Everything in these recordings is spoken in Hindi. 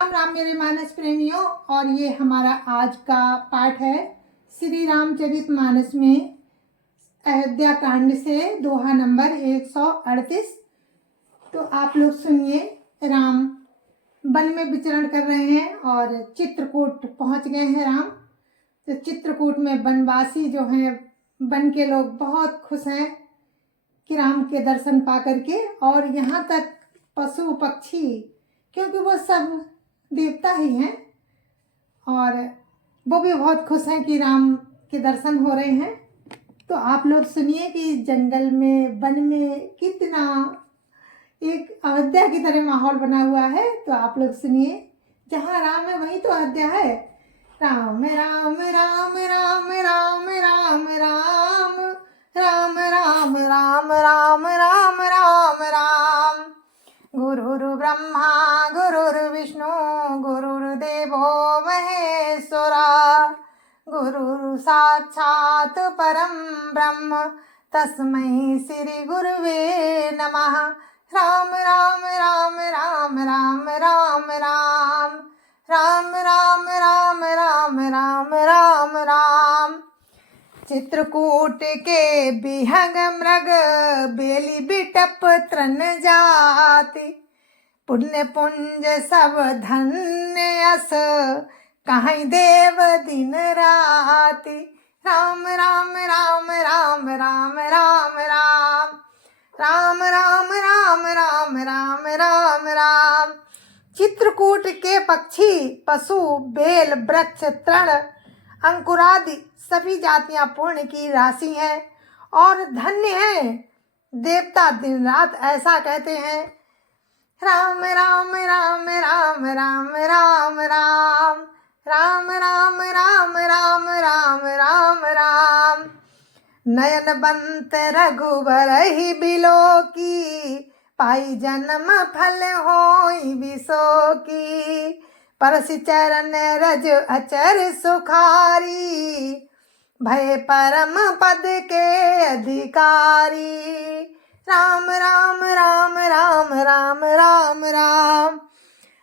राम राम मेरे मानस प्रेमियों। और ये हमारा आज का पाठ है श्री रामचरितमानस में अयोध्या कांड से दोहा नंबर 138। तो आप लोग सुनिए। राम वन में विचरण कर रहे हैं और चित्रकूट पहुंच गए हैं राम। तो चित्रकूट में वनवासी जो हैं, वन के लोग बहुत खुश हैं कि राम के दर्शन पा करके, और यहाँ तक पशु पक्षी, क्योंकि वो सब देवता ही हैं, और वो भी बहुत खुश हैं कि राम के दर्शन हो रहे हैं। तो आप लोग सुनिए कि जंगल में, वन में कितना एक अयोध्या की तरह माहौल बना हुआ है। तो आप लोग सुनिए, जहाँ राम है वहीं तो अयोध्या है। राम राम राम राम राम राम राम राम राम राम राम राम राम राम। गुरुर्ब्रह्मा गुरुर्विष्णु गुरुर्देवो महेश्वरा, गुरु साक्षात् परम ब्रह्म तस्मै श्री गुरुवे नमः। राम राम राम राम राम राम राम राम राम राम राम राम राम राम। चित्रकूट के बिहंग मृग बेली बिटप तृण जाति, पुण्य पुंज सब धन्य अस कहीं देव दिन राति। राम राम राम राम राम राम राम राम राम राम राम राम राम राम। चित्रकूट के पक्षी, पशु, बेल, वृक्ष, तृण, अंकुरादि सभी जातियां पूर्ण की राशि हैं और धन्य हैं। देवता दिन रात ऐसा कहते हैं। राम राम राम राम राम राम राम राम राम राम राम राम राम राम। नयन बंत रघुबर ही बिलो की, पाई जन्म फल होई विसो की। परस चरण रज अचर सुखारी, भय परम पद के अधिकारी। राम राम राम राम राम राम राम राम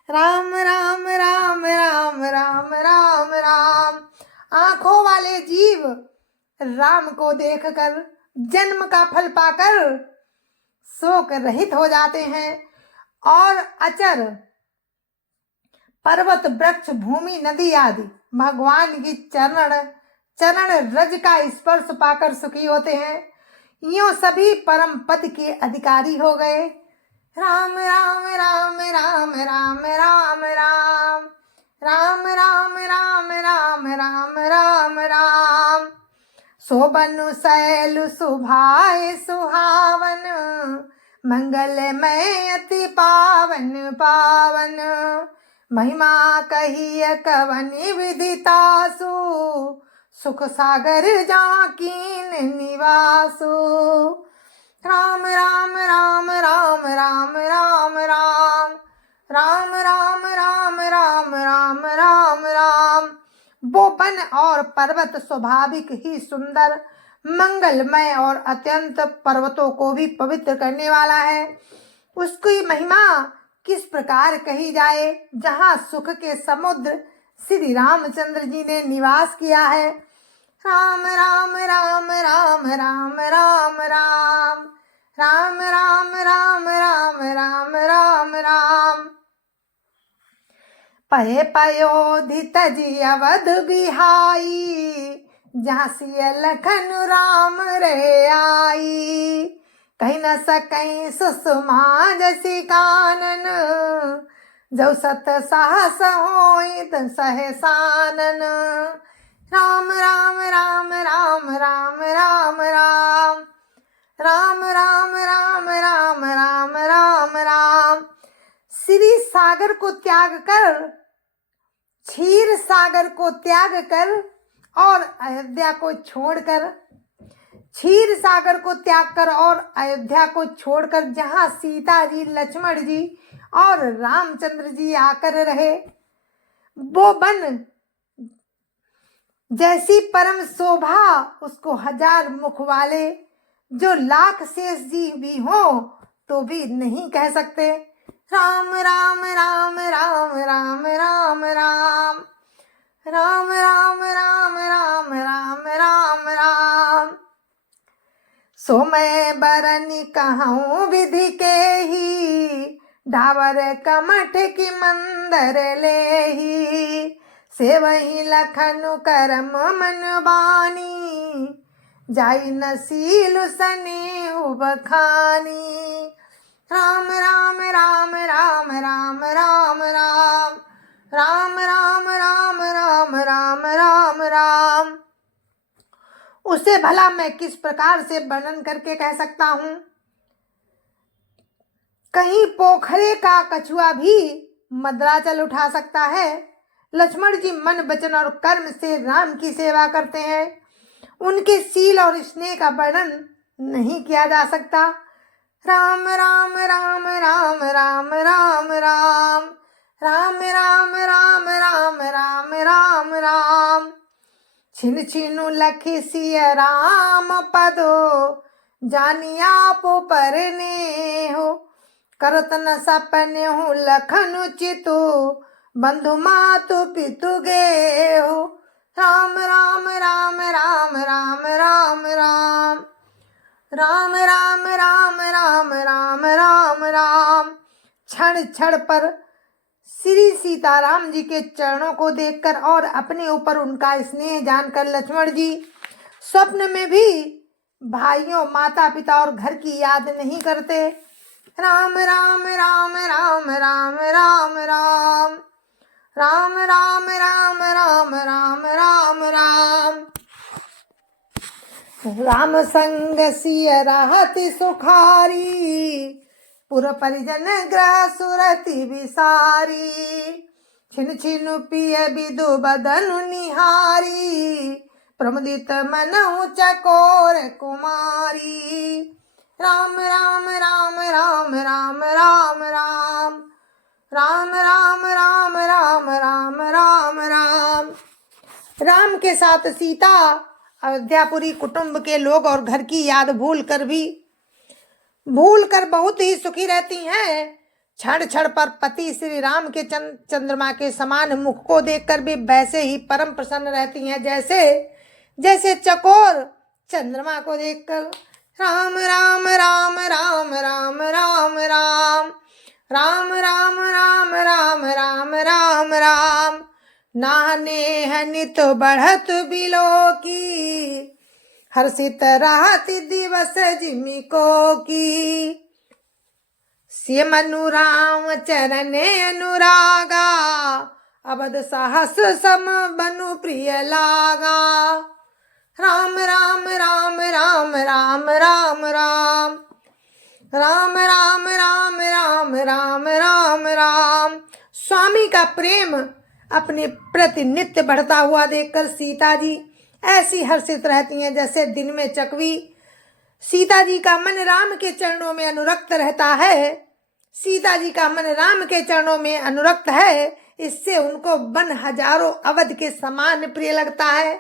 राम राम राम राम राम राम। आंखों वाले जीव राम को देखकर जन्म का फल पाकर शोक रहित हो जाते हैं, और अचर पर्वत, वृक्ष, भूमि, नदी आदि भगवान की चरण रज का स्पर्श पाकर सुखी होते हैं। यूं सभी परम पद के अधिकारी हो गए। राम राम राम राम राम राम राम राम राम राम राम राम राम राम। शोभनु शैल सुभाए सुहावन, मंगलमय अति पावन पावन। महिमा कहिय कवनि विदितासु, सुख सागर जाकीन निवासु। राम राम राम राम राम राम राम राम राम राम राम राम राम राम। वो वन और पर्वत स्वाभाविक ही सुंदर, मंगलमय और अत्यंत पर्वतों को भी पवित्र करने वाला है। उसकी महिमा किस प्रकार कही जाए। जहाँ सुख के समुद्र श्री रामचंद्र जी ने निवास किया है। राम राम राम राम राम राम राम राम राम राम राम राम राम राम। पहे पयोधित जी अवध बिहाई, जहाँ सिय लखन राम रे आई। कहीं न सकई सुषमा जसी कानन, जो सत साहस होई सहसानन। राम राम राम राम राम राम राम राम राम राम राम राम राम राम। श्री सागर को त्याग कर, क्षीर सागर को त्याग कर और अयोध्या को छोड़कर, क्षीर सागर को त्याग कर और अयोध्या को छोड़कर जहाँ सीता जी, लक्ष्मण जी और रामचंद्र जी आकर रहे, वो वन जैसी परम शोभा उसको हजार मुख वाले जो लाख शेष जी भी हो तो भी नहीं कह सकते। राम राम राम राम राम सो मैं बरनी कहूँ विधि के ही, ढावर कमठ की मंदर ले ही। से वही लखनु करम मन बानी, जाई नसील सने बखानी। राम राम राम राम राम राम राम राम राम राम राम राम राम राम। उसे भला मैं किस प्रकार से वर्णन करके कह सकता हूँ। कहीं पोखरे का कछुआ भी मदराचल उठा सकता है। लक्ष्मण जी मन वचन और कर्म से राम की सेवा करते हैं। उनके शील और स्नेह का वर्णन नहीं किया जा सकता। राम राम राम राम राम राम राम राम राम राम राम राम राम राम। छिन छिनु लखि सिय राम पदो, जानिया पो परने हो। करत न सपने हो लखनु चितु, बंधु मातु पितु गे हो। राम राम राम राम राम राम राम राम राम राम राम राम राम राम। क्षण क्षण पर श्री सीताराम जी के चरणों को देखकर और अपने ऊपर उनका स्नेह जानकर लक्ष्मण जी स्वप्न में भी भाइयों, माता पिता और घर की याद नहीं करते। राम राम राम राम राम राम राम राम राम राम राम राम राम राम। राम संग सिय रहति सुखारी, पुर परिजन ग्रह सुरति विसारी। छिन छिनु पिय बिदु बदनु निहारी, प्रमुदित मनहु चकोर कुमारी। राम राम राम राम राम राम राम राम राम राम राम राम राम राम। राम के साथ सीता अयोध्यापुरी कुटुंब के लोग और घर की याद भूल कर बहुत ही सुखी रहती हैं। क्षण क्षण पर पति श्री राम के चंद्रमा के समान मुख को देखकर भी वैसे ही परम प्रसन्न रहती हैं जैसे चकोर चंद्रमा को देखकर। राम राम राम राम राम राम राम राम राम राम राम राम राम राम। नाहने हनित बढ़त बिलो की, हर्षित रहत दिवस जिमिको की। सिय मनु राम चरणे अनुरागा, अवध सहस सम बनु प्रिय लागा। राम राम राम राम राम राम राम राम राम राम राम राम राम राम। स्वामी का प्रेम अपने प्रति नित्य बढ़ता हुआ देखकर सीता जी ऐसी हर्षित रहती हैं जैसे दिन में चकवी। सीता जी का मन राम के चरणों में अनुरक्त रहता है। सीता जी का मन राम के चरणों में अनुरक्त है, इससे उनको वन हजारों अवध के समान प्रिय लगता है।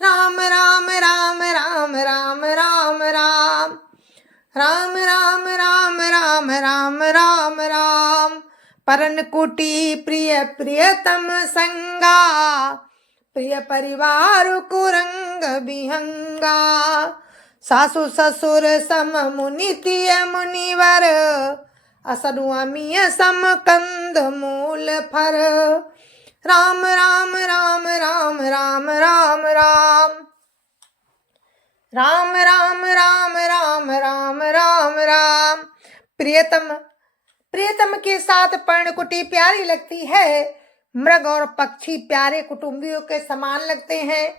राम राम राम राम राम राम राम राम राम राम राम राम राम राम। परन कुटी प्रिय प्रियतम संगा, प्रिय परिवार कुरंग विहंगा। सासु ससुर सम मुनितिय मुनिवर, असरु अमिय सम कंद मूल फर। राम राम राम राम राम राम राम राम राम राम राम राम राम राम। प्रियतम के साथ पर्णकुटी प्यारी लगती है। मृग और पक्षी प्यारे कुटुंबियों के समान लगते हैं।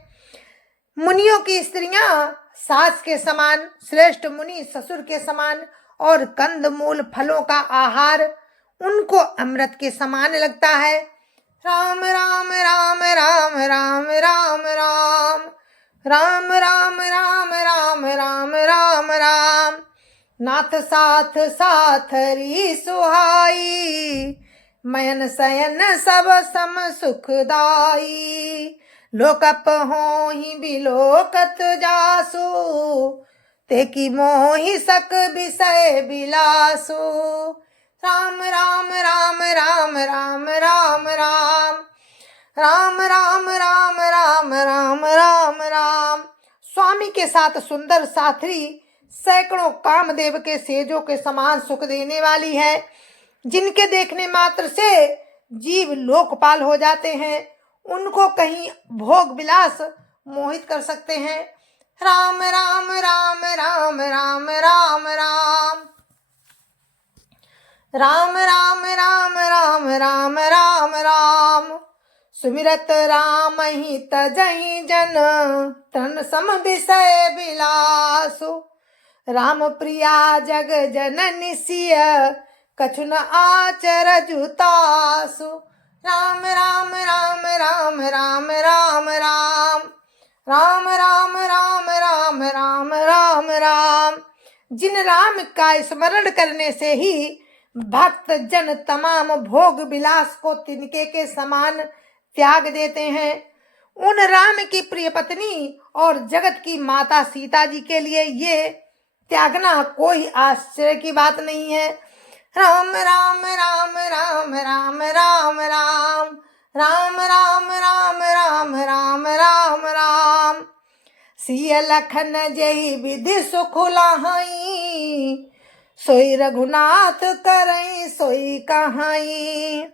मुनियों की स्त्रियां सास के समान, श्रेष्ठ मुनि ससुर के समान और कंदमूल फलों का आहार उनको अमृत के समान लगता है। राम राम राम राम राम राम राम राम राम राम राम राम राम राम। नाथ साथ साथरी सुहाई, मयन सयन सब सम सुखदाई। लोकप हो ही बिलोकत जासु, ते की मोहि सक विषय बिलासु। राम राम राम राम राम राम राम राम राम राम राम राम राम राम। स्वामी के साथ सुंदर साथी सैकड़ों कामदेव के सेजों के समान सुख देने वाली है, जिनके देखने मात्र से जीव लोकपाल हो जाते हैं, उनको कहीं भोग विलास मोहित कर सकते हैं। राम राम राम राम राम राम राम राम राम राम राम राम राम राम सुमिरत राम ही तजहि जन तन सम विषय विलासु राम प्रिया जग जननि सिय कछु न आचर जुतासु राम राम राम राम राम राम राम राम राम राम राम राम राम राम। जिन राम का स्मरण करने से ही भक्त जन तमाम भोग विलास को तिनके के समान त्याग देते हैं, उन राम की प्रिय पत्नी और जगत की माता सीता जी के लिए ये त्यागना कोई आश्चर्य की बात नहीं है। राम राम राम राम राम राम राम राम राम राम राम राम राम राम सिय लखन जय विधि सुख लाहाई सोई रघुनाथ करई सोई कहाई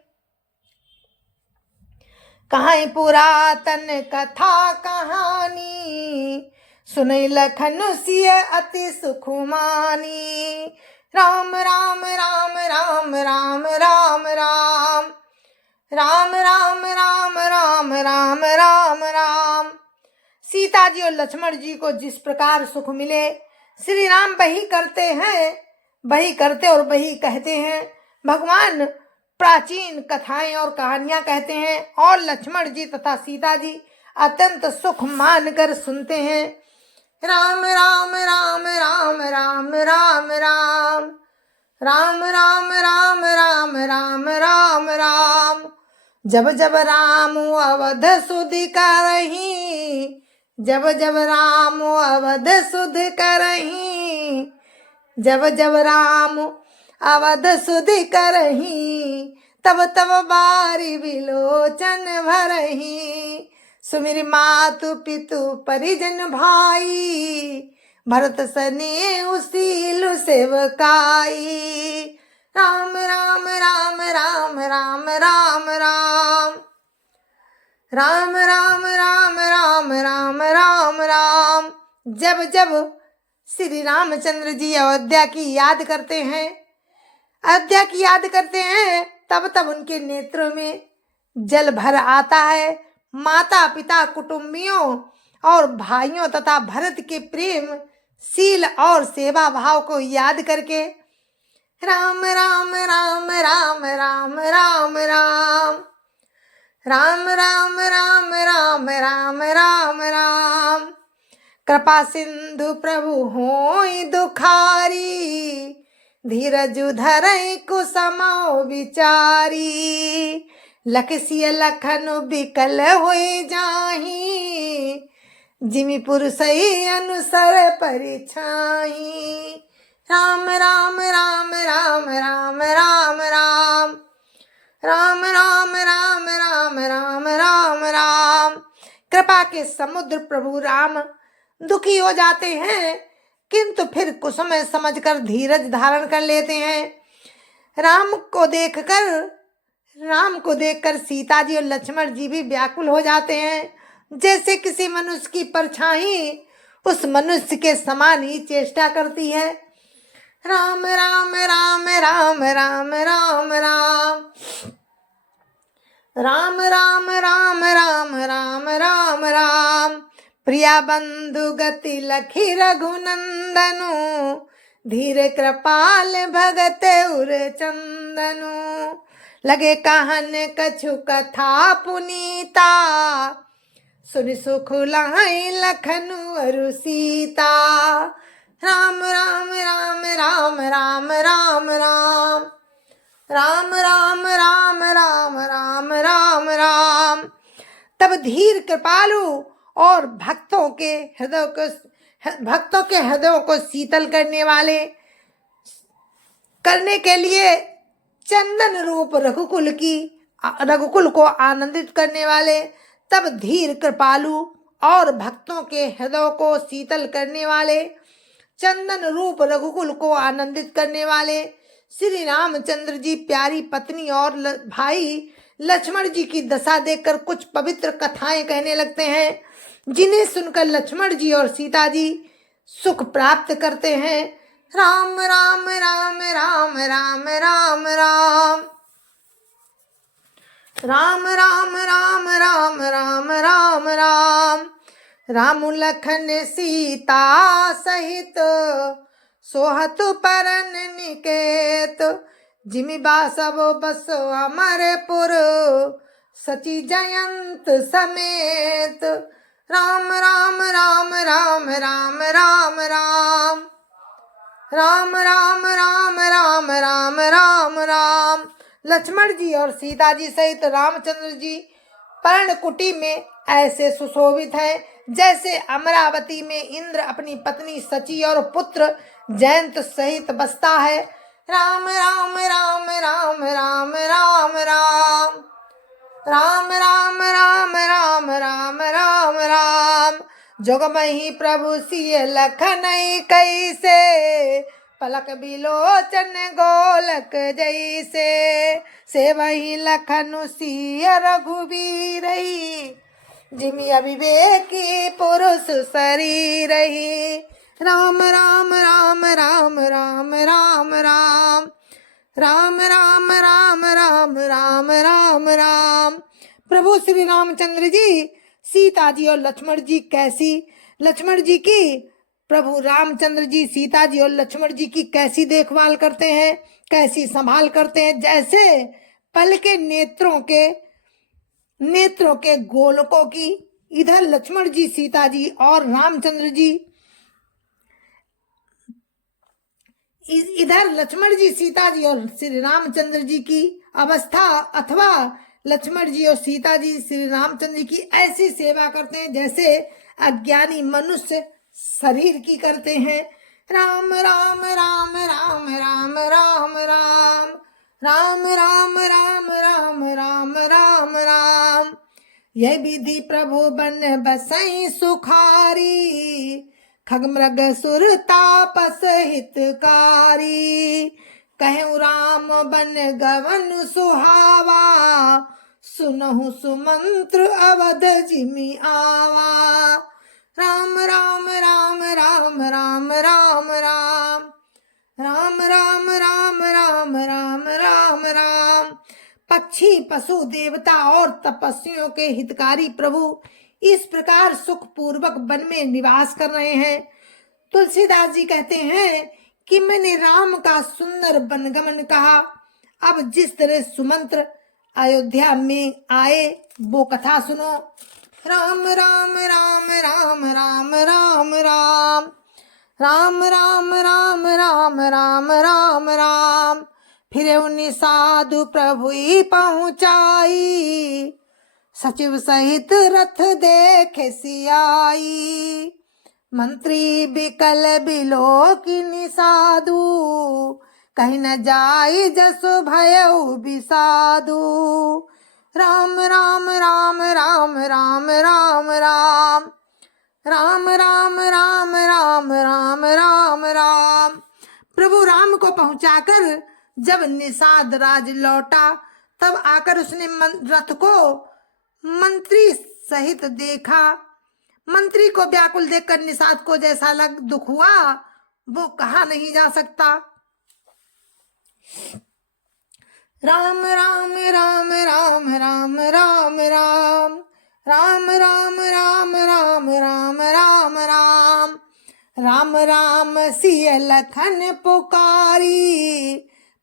कहाई पुरातन कथा कहानी सुनई लखन सिय अति सुख मानी राम राम राम राम राम राम राम राम राम राम राम राम राम राम। सीता जी और लक्ष्मण जी को जिस प्रकार सुख मिले, श्री राम वही करते हैं, वही करते और वही कहते हैं। भगवान प्राचीन कथाएं और कहानियां कहते हैं और लक्ष्मण जी तथा सीता जी अत्यंत सुख मानकर सुनते हैं। राम राम राम राम राम राम राम राम राम राम राम राम राम राम जब जब राम अवध सुधि करही जब जब राम अवध सुध करही जब जब राम अवध सुधि करही तब तब बारी विलोचन भरही सुमिर मातु पितु परिजन भाई भरत सने उसीलु सेवकाई राम राम राम राम राम राम राम राम राम राम राम राम राम राम। जब जब श्री रामचंद्र जी अयोध्या की याद करते हैं, अयोध्या की याद करते हैं, तब तब उनके नेत्रों में जल भर आता है। माता पिता कुटुंबियों और भाइयों तथा भरत के प्रेम शील और सेवा भाव को याद करके राम राम राम राम राम राम राम राम राम राम राम राम राम राम कृपा सिंधु प्रभु होई दुखारी धीरज धरई कुसमो विचारी लखसिय लखन बिकल होई जाही जिमि पुरुषई अनुसर परिछाई राम राम राम राम राम राम राम राम राम राम राम राम राम राम। कृपा के समुद्र प्रभु राम दुखी हो जाते हैं, किंतु फिर कुछ समय समझकर धीरज धारण कर लेते हैं। राम को देखकर सीता जी और लक्ष्मण जी भी व्याकुल हो जाते हैं, जैसे किसी मनुष्य की परछाई उस मनुष्य के समान ही चेष्टा करती है। राम राम राम राम राम राम राम राम राम राम राम राम राम राम प्रिया बंधु गति लखी रघुनंदनु धीरे कृपाल भगत उर चंदनु लगे कहन कछु कथा पुनीता सुनि सुख लाइ लखनु अरु सीता राम राम राम राम राम राम राम राम राम राम राम राम राम राम। तब धीर कृपालु और भक्तों के हृदयों को शीतल करने के लिए चंदन रूप रघुकुल को आनंदित करने वाले, तब धीर कृपालु और भक्तों के हृदय को शीतल करने वाले चंदन रूप रघुकुल को आनंदित करने वाले श्री रामचंद्र जी प्यारी पत्नी और भाई लक्ष्मण जी की दशा देखकर कुछ पवित्र कथाएं कहने लगते हैं, जिन्हें सुनकर लक्ष्मण जी और सीता जी सुख प्राप्त करते हैं। राम राम राम राम राम राम राम राम राम राम राम राम राम राम राम लखन सीता सहित सोहत परन निकेत, जिमि बासव बस अमरपुर सची जयंत समेत। राम राम राम राम राम राम राम राम राम राम राम राम राम राम। लक्ष्मण जी और सीता जी सहित रामचंद्र जी पर्णकुटी में ऐसे सुशोभित हैं, जैसे अमरावती में इंद्र अपनी पत्नी सची और पुत्र जयंत सहित बसता है। राम राम राम राम राम राम राम राम राम राम राम राम राम राम। जोगमहि प्रभु सिय लखन कैसे, पलक बिलोचन गोलक जैसे, से वही लखन सिय रघुबीर, जिमि अविवेकी पुरुष शरीर। राम राम राम राम राम राम राम राम राम राम राम राम राम राम। प्रभु श्री रामचंद्र जी सीता जी और लक्ष्मण जी प्रभु रामचंद्र जी सीता जी और लक्ष्मण जी की कैसी देखभाल करते हैं, कैसी संभाल करते हैं, जैसे पल के नेत्रों के गोलकों की। इधर लक्ष्मण जी सीता जी और रामचंद्र जी इधर लक्ष्मण जी सीता जी और श्री रामचंद्र जी की अवस्था अथवा लक्ष्मण जी और सीता जी श्री रामचंद्र जी की ऐसी सेवा करते हैं जैसे अज्ञानी मनुष्य शरीर की करते हैं। राम राम राम राम राम राम राम राम राम राम राम राम राम राम। यह विधि प्रभु बन बसई सुखारी, खगमृग सुर तापस हितकारी। कहूँ राम बन गवन सुहावा, सुनहु सुमंत्र अवध जिमि आवा। राम राम राम राम राम राम राम राम राम राम राम राम राम राम। पक्षी पशु देवता और तपस्वियों के हितकारी प्रभु इस प्रकार सुख पूर्वक वन में निवास कर रहे हैं। तुलसीदास जी कहते हैं कि मैंने राम का सुंदर वनगमन कहा। अब जिस तरह सुमंत्र अयोध्या में आए वो कथा सुनो। राम राम राम राम राम राम राम राम राम राम राम राम राम राम। फिर उन्हीं साधु प्रभु पहुँचाई, सचिव सहित रथ देखे सियाई। मंत्री बिकल बिलोकिनी साधु, कहीं न जाई जसु भयउ बिसाधु। राम राम राम राम राम राम राम राम राम राम राम राम राम राम। प्रभु राम को पहुंचाकर जब निषाद राज लौटा तब आकर उसने रथ को मंत्री सहित देखा। मंत्री को व्याकुल देखकर निषाद को जैसा दुख हुआ वो कहा नहीं जा सकता। राम राम राम राम राम राम राम राम राम राम राम राम राम राम। राम राम सिय लखन पुकारी,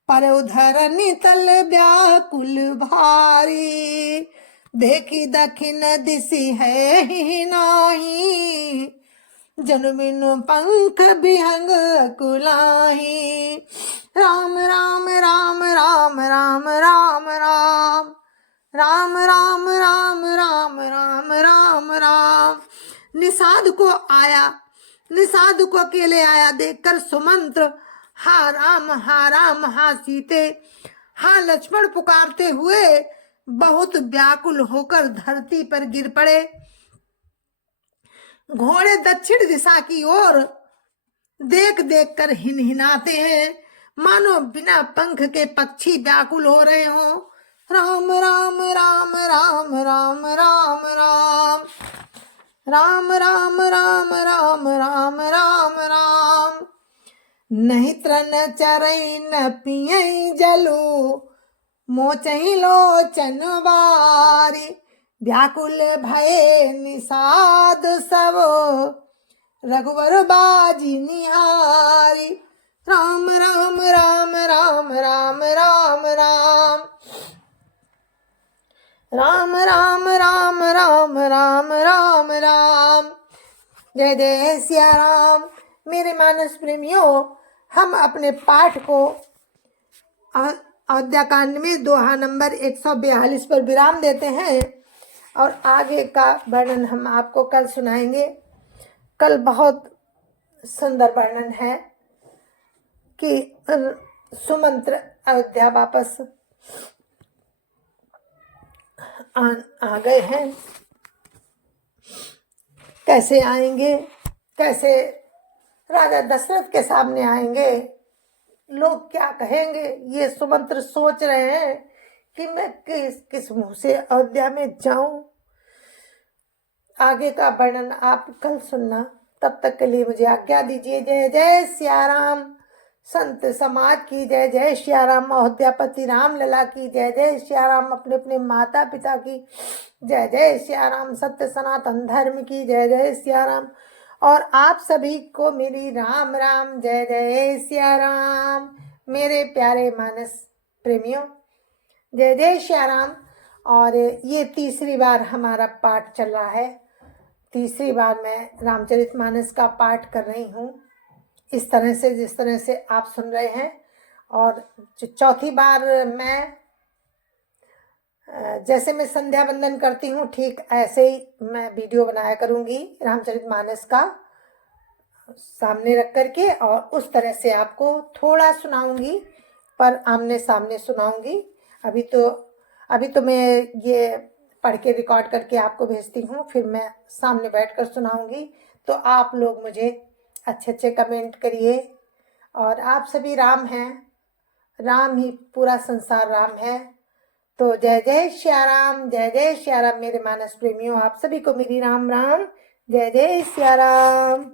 पर उधर नितल व्याकुल भारी। देखी दखिन दिशि है ही नाही, जन बिनु पंख बिहंग कुलाही। राम राम राम राम राम राम राम राम राम राम राम राम राम राम। निषाद को अकेले आया देखकर सुमंत्र हा राम हा सीते हा लक्ष्मण पुकारते हुए बहुत व्याकुल होकर धरती पर गिर पड़े। घोड़े दक्षिण दिशा की ओर देख देख कर हिनहिनाते हैं, मानो बिना पंख के पक्षी व्याकुल हो रहे हो। राम राम राम राम राम राम राम राम राम राम राम राम राम राम। नहीं त्रन चरई न पियई जलू, मोचही लोचन बारी। व्याकुल भये निषाद सब, रघुवर बाजी निहारी। राम राम राम राम राम राम राम राम राम राम राम राम राम राम। जय जय सिया राम। मेरे मानस प्रेमियों, हम अपने पाठ को अयोध्या कांड में दोहा नंबर 142 पर विराम देते हैं और आगे का वर्णन हम आपको कल सुनाएंगे। कल बहुत सुंदर वर्णन है कि सुमंत्र अयोध्या वापस आ गए हैं। कैसे आएंगे, कैसे राजा दशरथ के सामने आएंगे, लोग क्या कहेंगे, ये सुमंत्र सोच रहे हैं कि मैं किस मुंह से अयोध्या में जाऊं। आगे का वर्णन आप कल सुनना। तब तक के लिए मुझे आज्ञा दीजिए। जय जय सिया राम। संत समाज की जय जय सिया राम। अयोध्यापति राम लला की जय जय सिया राम। अपने अपने माता पिता की जय जय सिया राम। सत्य सनातन धर्म की जय जय सिया राम। और आप सभी को मेरी राम राम जय जय सिया राम। मेरे प्यारे मानस प्रेमियों, जय जय सिया राम। और ये तीसरी बार हमारा पाठ चल रहा है। तीसरी बार मैं रामचरितमानस का पाठ कर रही हूँ, इस तरह से जिस तरह से आप सुन रहे हैं। और चौथी बार मैं जैसे मैं संध्या वंदन करती हूँ, ठीक ऐसे ही मैं वीडियो बनाया करूँगी रामचरितमानस का सामने रख करके, और उस तरह से आपको थोड़ा सुनाऊंगी, पर आमने सामने सुनाऊंगी। अभी तो मैं ये पढ़ के रिकॉर्ड करके आपको भेजती हूँ, फिर मैं सामने बैठकर सुनाऊंगी। तो आप लोग मुझे अच्छे अच्छे कमेंट करिए। और आप सभी राम हैं, राम ही पूरा संसार राम है। तो जय जय श्या राम, जय जय श्या राम। मेरे मानस प्रेमियों, आप सभी को मेरी राम राम, जय जय श्या राम।